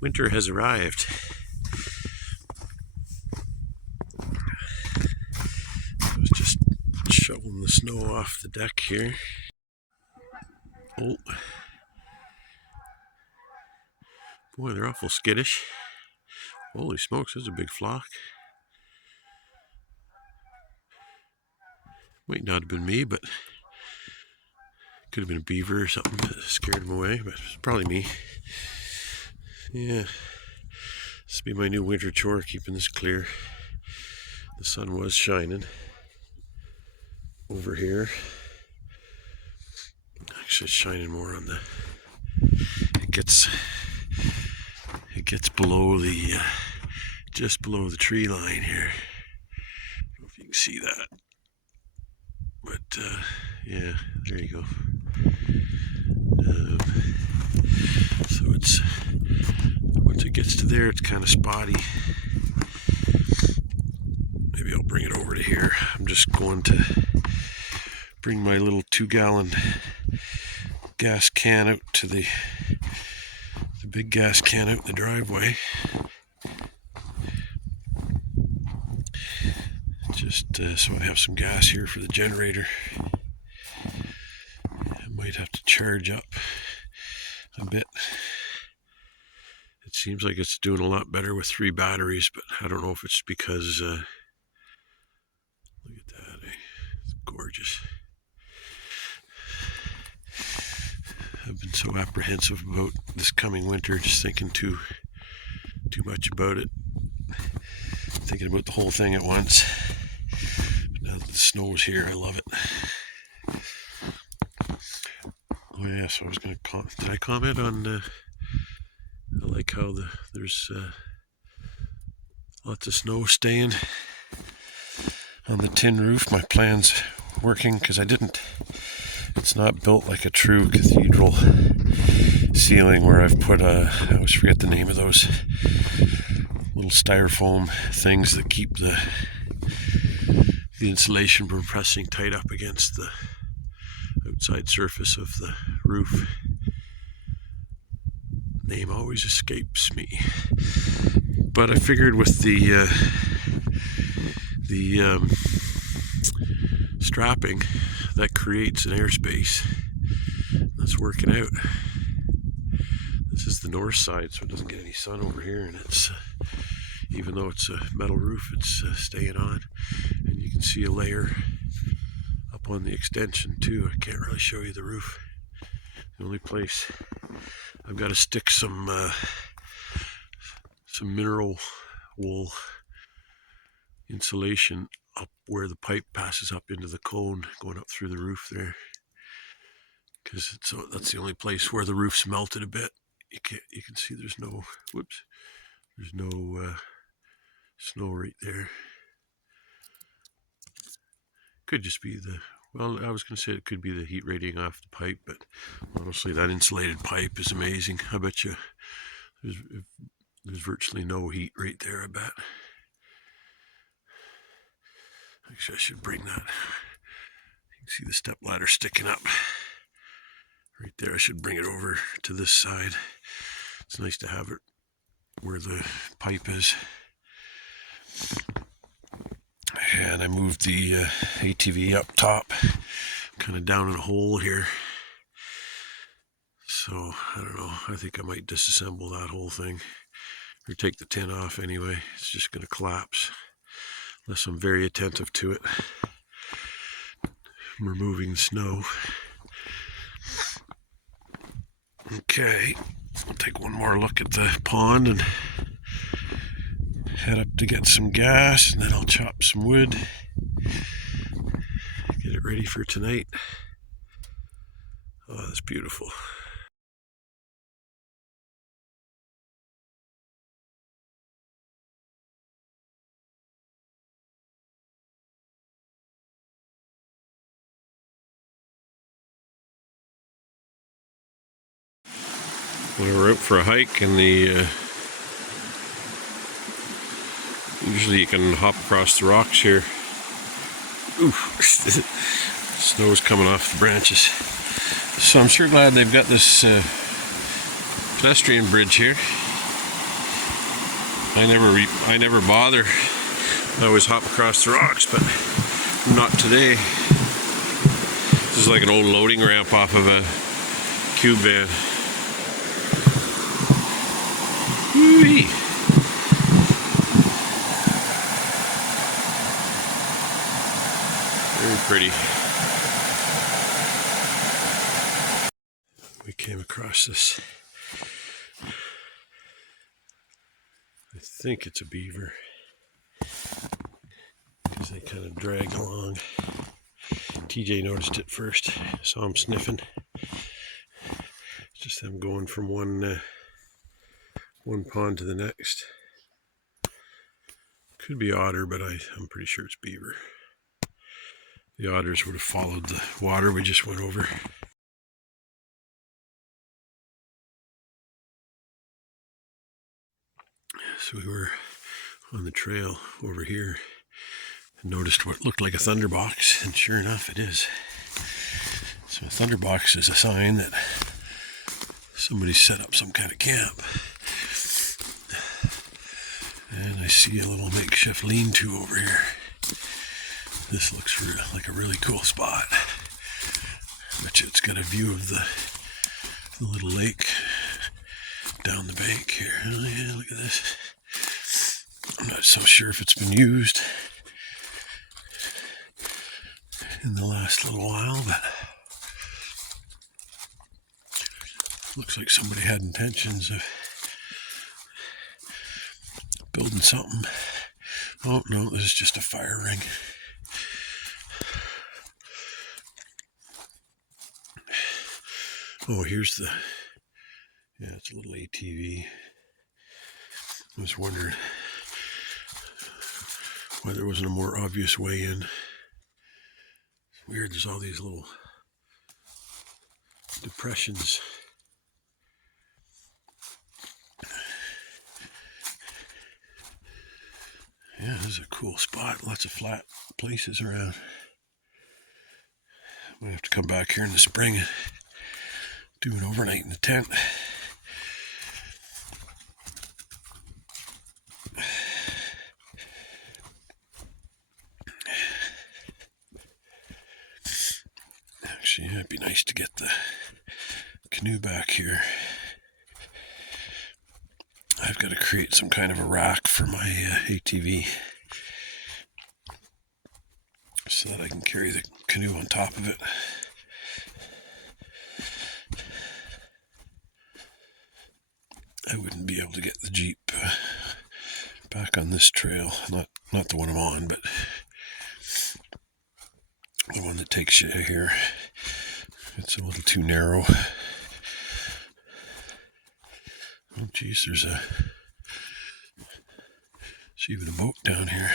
Winter has arrived. I was just shoveling the snow off the deck here. Oh, boy, they're awful skittish. Holy smokes, there's a big flock. Might not have been me, but could have been a beaver or something that scared them away, but it's probably me. Yeah, this will be my new winter chore, keeping this clear. The sun was shining over here. Actually, it's shining more on the. It gets below the, just below the tree line here. I don't know if you can see that, but yeah, there you go. So it's, once it gets to there, it's kind of spotty. Maybe I'll bring it over to here. I'm just going to bring my little 2-gallon gas can out to the big gas can out in the driveway. Just so I have some gas here for the generator. I might have to charge up a bit. It seems like it's doing a lot better with 3 batteries, but I don't know if it's because look at that, it's gorgeous. I've been so apprehensive about this coming winter, just thinking too much about it, thinking about the whole thing at once. But now that the snow's here, I love it. Oh yeah, so I was going to did I comment on I like how there's lots of snow staying on the tin roof. My plan's working because it's not built like a true cathedral ceiling where I've put I always forget the name of those little styrofoam things that keep the insulation from pressing tight up against the outside surface of the roof. Name always escapes me. But I figured with the strapping, that creates an airspace. That's working out. This is the north side, so it doesn't get any sun over here, and it's even though it's a metal roof, it's staying on. And you can see a layer up on the extension too. I can't really show you the roof. The only place I've got to stick some mineral wool insulation up where the pipe passes up into the cone, going up through the roof there, because that's the only place where the roof's melted a bit. You can see there's no snow right there. Could just be well, I was going to say it could be the heat radiating off the pipe, but honestly, that insulated pipe is amazing. I bet you there's virtually no heat right there, I bet. Actually, I should bring that. You can see the step ladder sticking up right there. I should bring it over to this side. It's nice to have it where the pipe is. And I moved the ATV up top, kind of down in a hole here. So, I don't know, I think I might disassemble that whole thing, or take the tin off anyway. It's just going to collapse, unless I'm very attentive to it. I'm removing the snow. Okay, I'll take one more look at the pond and head up to get some gas, and then I'll chop some wood, get it ready for tonight. Oh, that's beautiful. When we're out for a hike, and usually you can hop across the rocks here. Ooh, snow's coming off the branches. So I'm sure glad they've got this pedestrian bridge here. I never bother. I always hop across the rocks, but not today. This is like an old loading ramp off of a cube van. Whee! Very pretty. We came across this. I think it's a beaver, because they kind of drag along. TJ noticed it first, saw him sniffing. It's just them going from one pond to the next. Could be otter, but I'm pretty sure it's beaver. The otters would have followed the water we just went over. So we were on the trail over here and noticed what looked like a thunderbox, and sure enough it is. So a thunderbox is a sign that somebody set up some kind of camp. And I see a little makeshift lean-to over here. This looks like a really cool spot. I bet you it's got a view of the little lake down the bank here. Oh yeah, look at this. I'm not so sure if it's been used in the last little while, but looks like somebody had intentions of building something. Oh no, this is just a fire ring. Oh, here's yeah, it's a little ATV. I was wondering why there wasn't a more obvious way in. It's weird, there's all these little depressions. Yeah, this is a cool spot. Lots of flat places around. I'm gonna have to come back here in the spring and do an overnight in the tent. Actually, yeah, it'd be nice to get the canoe back here. I've got to create some kind of a rack for my ATV so that I can carry the canoe on top of it. I wouldn't be able to get the Jeep back on this trail, not the one I'm on, but the one that takes you here. It's a little too narrow. Oh geez, there's even a boat down here.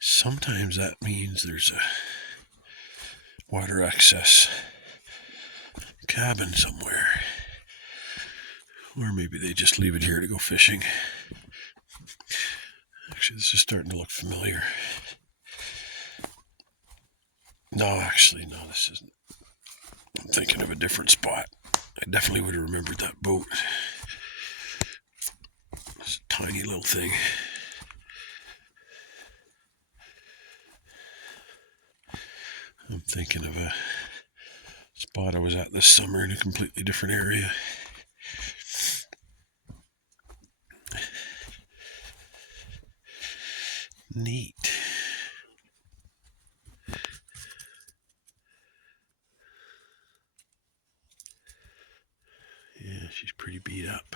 Sometimes that means there's a water access cabin somewhere. Or maybe they just leave it here to go fishing. Actually, this is starting to look familiar. No, actually, no, this isn't. I'm thinking of a different spot. I definitely would have remembered that boat. It's a tiny little thing. I'm thinking of a spot I was at this summer in a completely different area. Neat. Yeah, she's pretty beat up.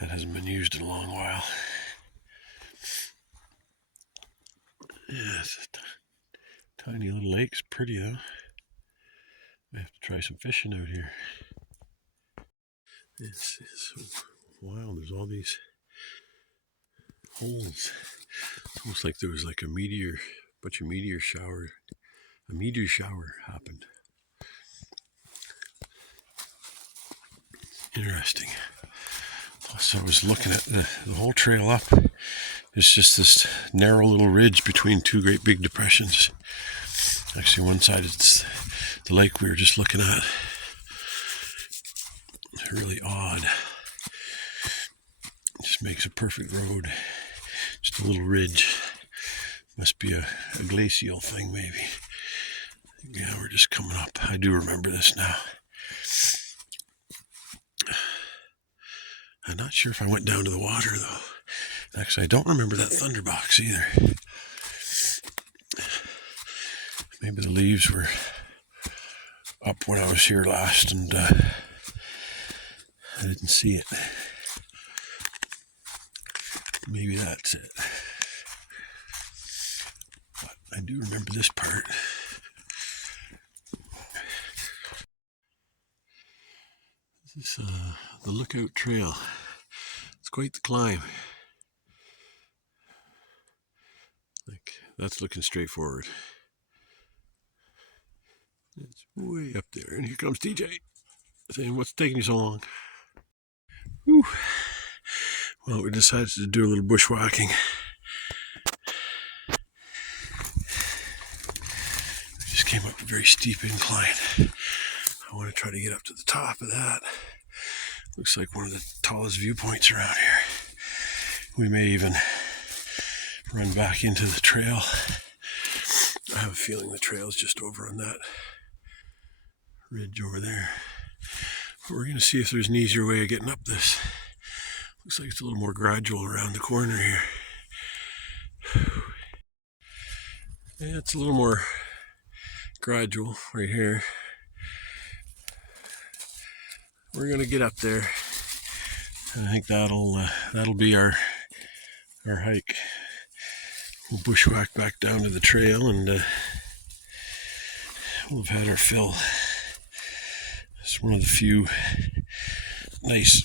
That hasn't been used in a long while. Yeah, it's a tiny little lake's pretty though. We have to try some fishing out here. It's so wild. There's all these holes. It's almost like there was like a meteor shower happened. Interesting. Plus, I was looking at the whole trail up. It's just this narrow little ridge between two great big depressions. Actually, one side is the lake we were just looking at. It's really odd. It just makes a perfect road. Just a little ridge. Must be a glacial thing, maybe. Yeah, we're just coming up. I do remember this now. I'm not sure if I went down to the water, though. Actually, I don't remember that thunderbox either. Maybe the leaves were up when I was here last and I didn't see it. Maybe that's it. But I do remember this part. This is the Lookout Trail. It's quite the climb. Like, that's looking straight forward. It's way up there. And here comes TJ saying, "What's taking you so long?" Whew. Well, we decided to do a little bushwhacking. We just came up a very steep incline. I want to try to get up to the top of that. Looks like one of the tallest viewpoints around here. We may even run back into the trail. I have a feeling the trail's just over on that ridge over there. But we're going to see if there's an easier way of getting up this. Looks like it's a little more gradual around the corner here. Yeah, it's a little more gradual right here. We're going to get up there. I think that'll be our hike. We'll bushwhack back down to the trail and we'll have had our fill. It's one of the few nice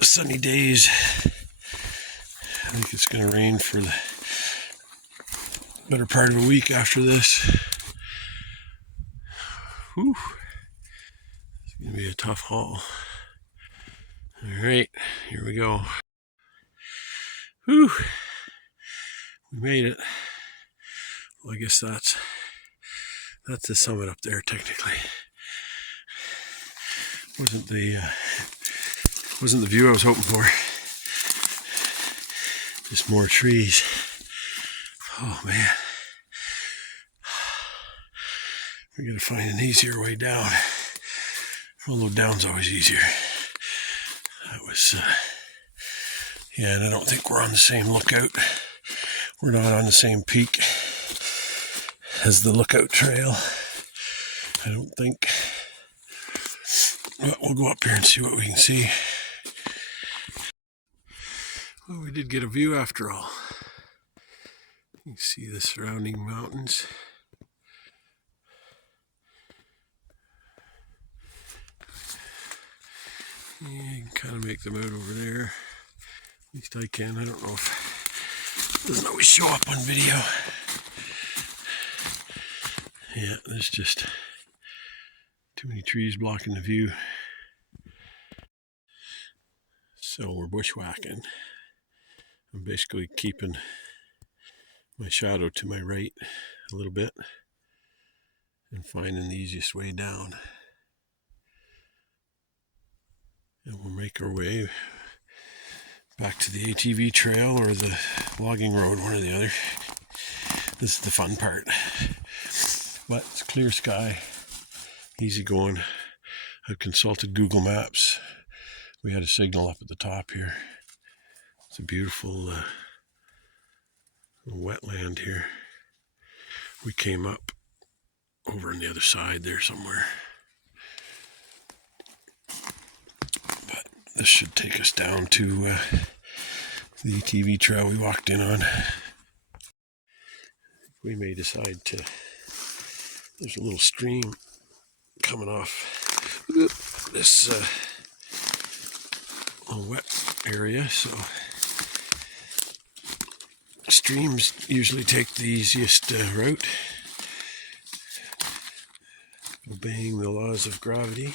sunny days. I think it's going to rain for the better part of a week after this. Whew. It's going to be a tough haul. Alright, here we go. Whew. We made it. Well, I guess that's the summit up there, technically. Wasn't the view I was hoping for. Just more trees. Oh man. We gotta find an easier way down. Although down's always easier. That was yeah, and I don't think we're on the same lookout. We're not on the same peak as the Lookout Trail. I don't think. But we'll go up here and see what we can see. Well, we did get a view after all. You can see the surrounding mountains. Yeah, you can kind of make them out over there. At least I can. I don't know if it doesn't always show up on video. Yeah, there's just too many trees blocking the view. So we're bushwhacking. I'm basically keeping my shadow to my right a little bit and finding the easiest way down. And we'll make our way back to the ATV trail or the logging road, one or the other. This is the fun part. But it's clear sky, easy going. I've consulted Google Maps. We had a signal up at the top here. It's a beautiful wetland here. We came up over on the other side there somewhere. But this should take us down to the ATV trail we walked in on. We may decide to, there's a little stream coming off this wet area, so streams usually take the easiest route, obeying the laws of gravity.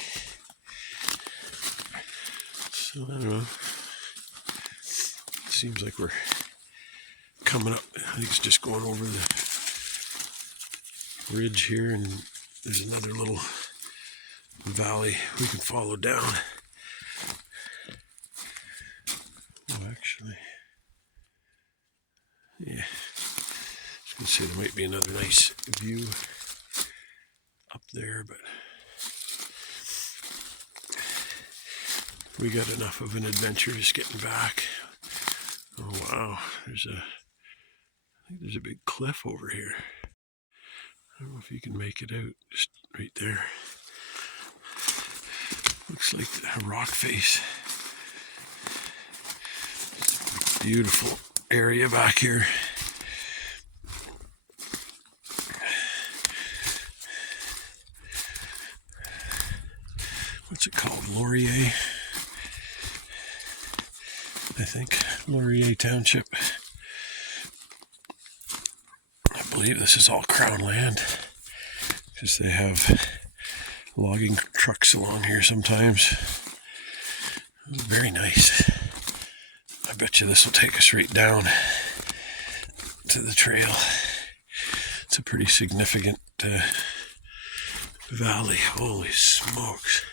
So I don't know, seems like we're coming up. I think it's just going over ridge here, and there's another little valley we can follow down. Oh, actually, yeah, I was going to say there might be another nice view up there, but we got enough of an adventure just getting back. Oh wow, I think there's a big cliff over here. I don't know if you can make it out, just right there. Looks like a rock face. Beautiful area back here. What's it called? Laurier, I think. Laurier Township. I believe this is all Crown land, because they have logging trucks along here sometimes. Very nice. I bet you this will take us right down to the trail. It's a pretty significant valley. Holy smokes.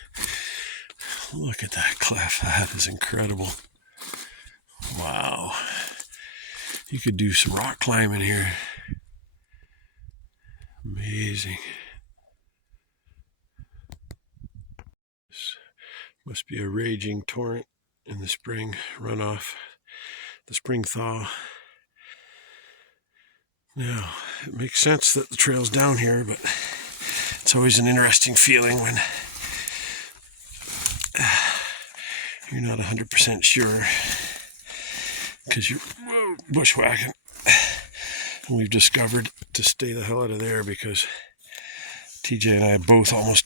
Look at that cliff. That is incredible. Wow. You could do some rock climbing here. Amazing. This must be a raging torrent in the spring runoff, the spring thaw. Now, it makes sense that the trail's down here, but it's always an interesting feeling when you're not 100% sure, because you're bushwhacking. And we've discovered to stay the hell out of there, because TJ and I both almost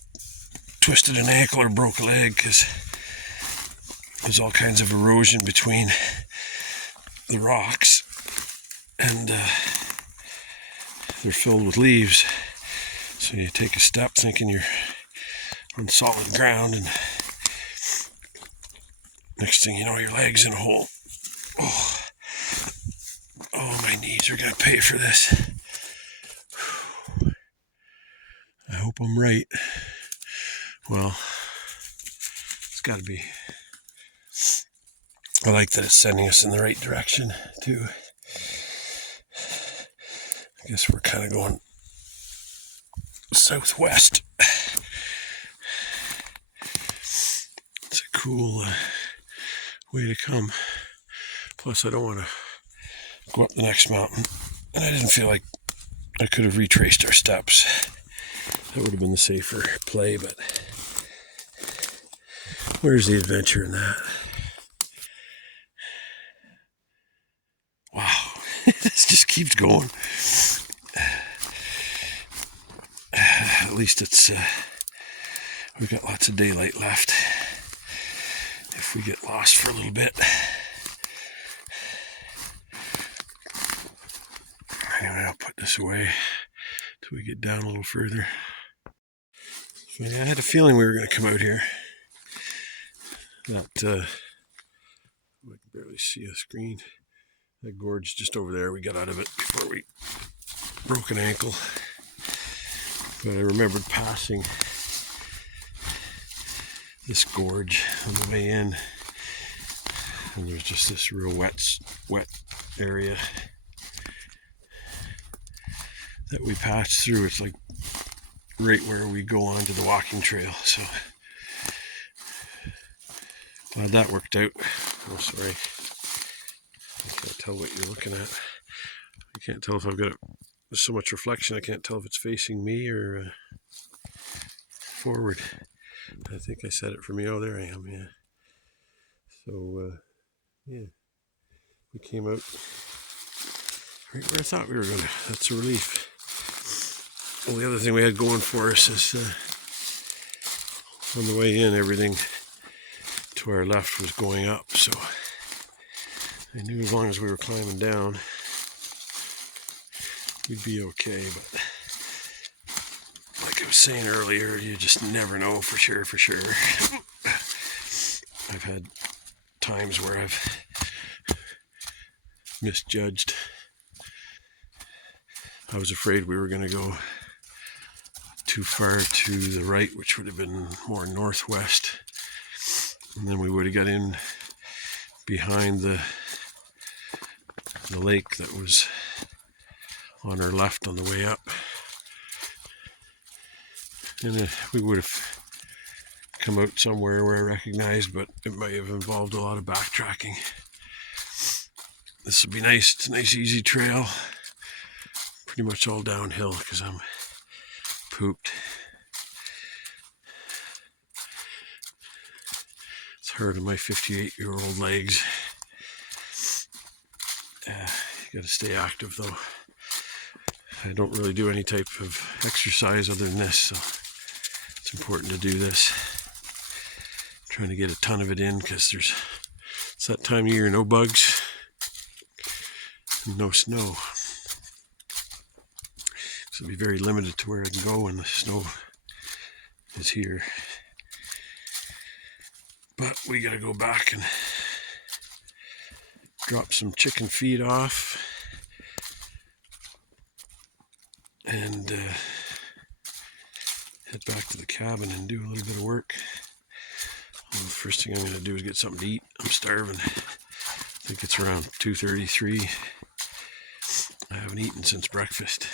twisted an ankle or broke a leg, because there's all kinds of erosion between the rocks, and they're filled with leaves. So you take a step thinking you're on solid ground, and next thing you know, your leg's in a hole. Oh, my knees are gonna pay for this. I hope I'm right. Well, it's gotta be. I like that it's sending us in the right direction too. I guess we're kind of going southwest. It's a cool way to come. Plus, I don't want to go up the next mountain, and I didn't feel like I could have retraced our steps. That would have been the safer play, but where's the adventure in that? Wow, this just keeps going. At least it's we've got lots of daylight left. If we get lost for a little bit. Anyway, I'll put this away till we get down a little further. So, yeah, I had a feeling we were going to come out here. That I can barely see a screen. That gorge just over there. We got out of it before we broke an ankle. But I remembered passing this gorge on the way in, and there's just this real wet area that we passed through. It's like right where we go onto the walking trail. So glad that worked out. Oh, sorry. I can't tell what you're looking at. I can't tell if I've got it. There's so much reflection, I can't tell if it's facing me or forward. I think I set it for me. Oh, there I am, yeah. So, yeah. We came out right where I thought we were going to. That's a relief. Well, the other thing we had going for us is on the way in, everything to our left was going up. So I knew as long as we were climbing down, we'd be okay. But like I was saying earlier, you just never know for sure. I've had times where I've misjudged. I was afraid we were going to go too far to the right, which would have been more northwest. And then we would have got in behind the lake that was on our left on the way up. And we would have come out somewhere where I recognized, but it might have involved a lot of backtracking. This would be nice. It's a nice easy trail. Pretty much all downhill because I'm pooped. It's hard on my 58-year-old legs. You gotta stay active though. I don't really do any type of exercise other than this, so it's important to do this. I'm trying to get a ton of it in because it's that time of year, no bugs and no snow. So it'll be very limited to where I can go when the snow is here. But we gotta go back and drop some chicken feed off and head back to the cabin and do a little bit of work. Well, the first thing I'm going to do is get something to eat. I'm starving. I think it's around 2:33. I haven't eaten since breakfast.